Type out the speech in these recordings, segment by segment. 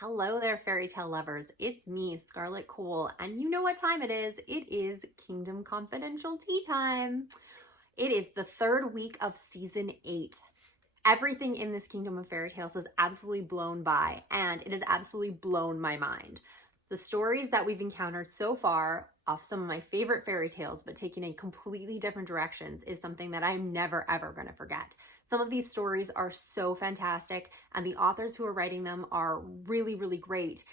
Hello there, fairy tale lovers. It's me, Scarlett Cole, and you know what time it is. It is Kingdom Confidential tea time. It is the third week of season 8. Everything in this Kingdom of Fairytales is absolutely blown by, and it has absolutely blown my mind. The stories that we've encountered so far off some of my favorite fairy tales, but taken in completely different directions, is something that I'm never ever going to forget. Some of these stories are so fantastic, and the authors who are writing them are really, really great,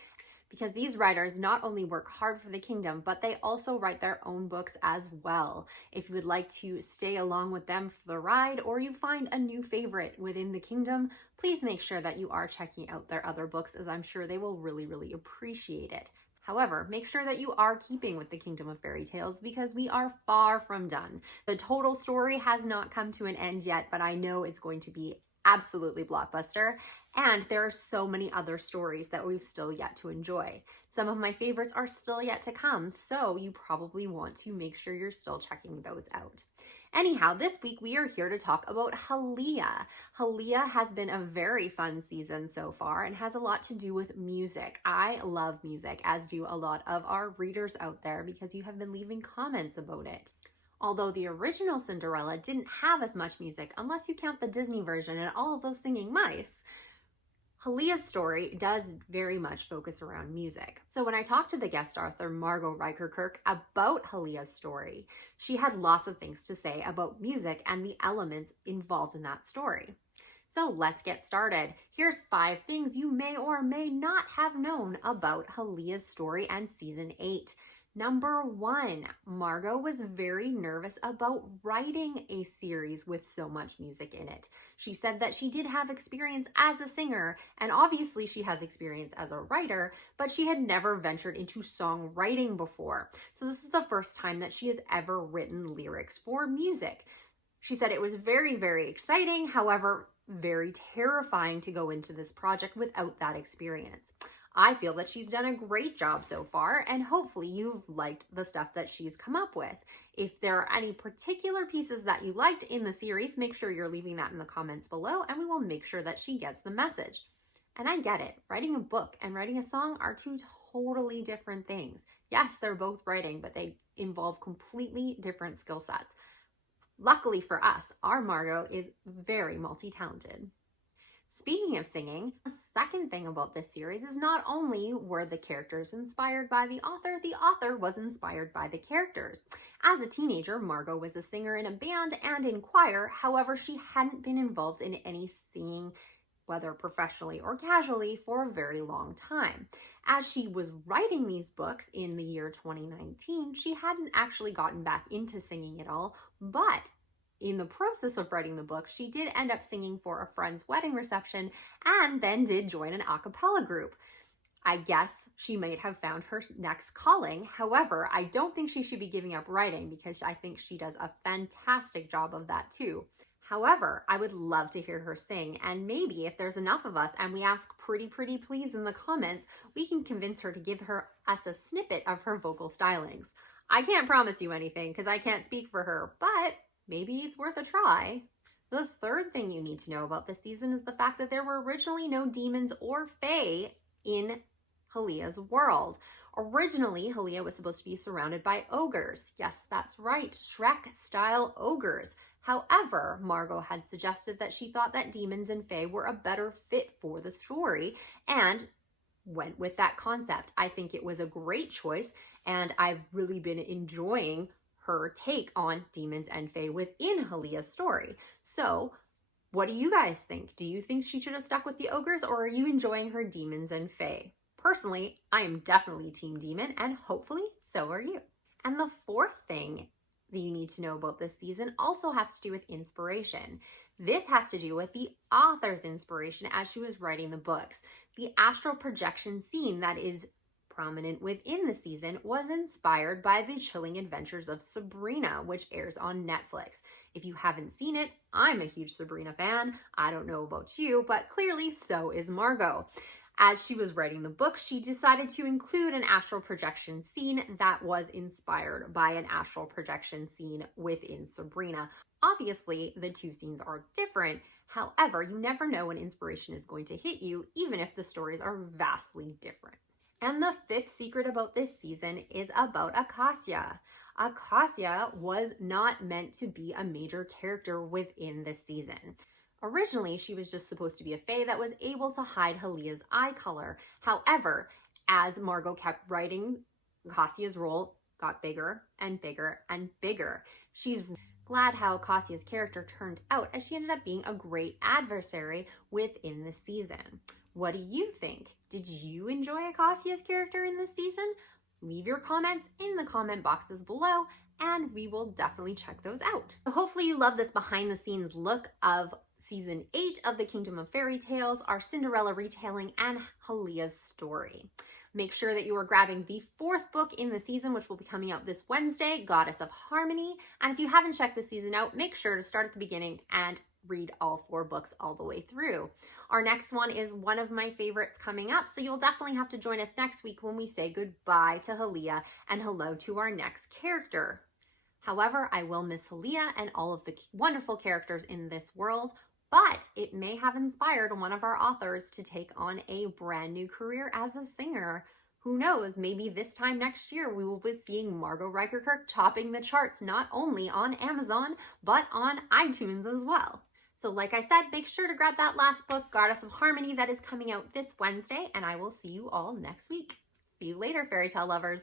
because these writers not only work hard for the kingdom, but they also write their own books as well. If you would like to stay along with them for the ride, or you find a new favorite within the kingdom, please make sure that you are checking out their other books, as I'm sure they will really, really appreciate it. However, make sure that you are keeping with the Kingdom of Fairytales, because we are far from done. The total story has not come to an end yet, but I know it's going to be absolutely blockbuster. And there are so many other stories that we've still yet to enjoy. Some of my favorites are still yet to come, so you probably want to make sure you're still checking those out. Anyhow, this week we are here to talk about Halia. Halia has been a very fun season so far and has a lot to do with music. I love music, as do a lot of our readers out there, because you have been leaving comments about it. Although the original Cinderella didn't have as much music, unless you count the Disney version and all of those singing mice, Halia's story does very much focus around music. So when I talked to the guest author, Margot Riker-Kirk, about Halia's story, she had lots of things to say about music and the elements involved in that story. So let's get started. Here's 5 things you may or may not have known about Halia's story and season 8. Number 1, Margot was very nervous about writing a series with so much music in it. She said that she did have experience as a singer, and obviously she has experience as a writer, but she had never ventured into songwriting before. So this is the first time that she has ever written lyrics for music. She said it was very, very exciting, however, very terrifying to go into this project without that experience. I feel that she's done a great job so far, and hopefully you've liked the stuff that she's come up with. If there are any particular pieces that you liked in the series, make sure you're leaving that in the comments below, and we will make sure that she gets the message. And I get it. Writing a book and writing a song are 2 totally different things. Yes, they're both writing, but they involve completely different skill sets. Luckily for us, our Margot is very multi-talented. Speaking of singing, the second thing about this series is not only were the characters inspired by the author was inspired by the characters. As a teenager, Margot was a singer in a band and in choir. However, she hadn't been involved in any singing, whether professionally or casually, for a very long time. As she was writing these books in the year 2019, she hadn't actually gotten back into singing at all, but in the process of writing the book, she did end up singing for a friend's wedding reception and then did join an a cappella group. I guess she might have found her next calling. However, I don't think she should be giving up writing, because I think she does a fantastic job of that too. However, I would love to hear her sing, and maybe if there's enough of us and we ask pretty please in the comments, we can convince her to give us a snippet of her vocal stylings. I can't promise you anything because I can't speak for her, but maybe it's worth a try. The third thing you need to know about this season is the fact that there were originally no demons or fae in Halia's world. Originally, Halia was supposed to be surrounded by ogres. Yes, that's right, Shrek-style ogres. However, Margot had suggested that she thought that demons and fae were a better fit for the story, and went with that concept. I think it was a great choice, and I've really been enjoying her take on demons and fae within Halia's story. So what do you guys think? Do you think she should have stuck with the ogres, or are you enjoying her demons and fae? Personally, I am definitely team demon, and hopefully so are you. And the fourth thing that you need to know about this season also has to do with inspiration. This has to do with the author's inspiration as she was writing the books. The astral projection scene that is prominent within the season was inspired by the chilling adventures of Sabrina, which airs on Netflix. If you haven't seen it, I'm a huge Sabrina fan. I don't know about you, but clearly so is Margot. As she was writing the book, she decided to include an astral projection scene that was inspired by an astral projection scene within Sabrina. Obviously, the 2 scenes are different. However, you never know when inspiration is going to hit you, even if the stories are vastly different. And the fifth secret about this season is about Acacia. Acacia was not meant to be a major character within the season. Originally, she was just supposed to be a fae that was able to hide Halia's eye color. However, as Margot kept writing, Acacia's role got bigger and bigger and bigger. She's glad how Acacia's character turned out, as she ended up being a great adversary within the season. What do you think? Did you enjoy Acacia's character in this season? Leave your comments in the comment boxes below, and we will definitely check those out. So hopefully you love this behind the scenes look of Season 8 of the Kingdom of Fairytales, our Cinderella retelling, and Halia's story. Make sure that you are grabbing the fourth book in the season, which will be coming out this Wednesday, Goddess of Harmony. And if you haven't checked the season out, make sure to start at the beginning and read all 4 books all the way through. Our next one is one of my favorites coming up, so you'll definitely have to join us next week when we say goodbye to Halia and hello to our next character. However, I will miss Halia and all of the wonderful characters in this world, but it may have inspired one of our authors to take on a brand new career as a singer. Who knows, maybe this time next year we will be seeing Margot Riker-Kirk topping the charts not only on Amazon, but on iTunes as well. So like I said, make sure to grab that last book, Goddess of Harmony, that is coming out this Wednesday, and I will see you all next week. See you later, fairy tale lovers.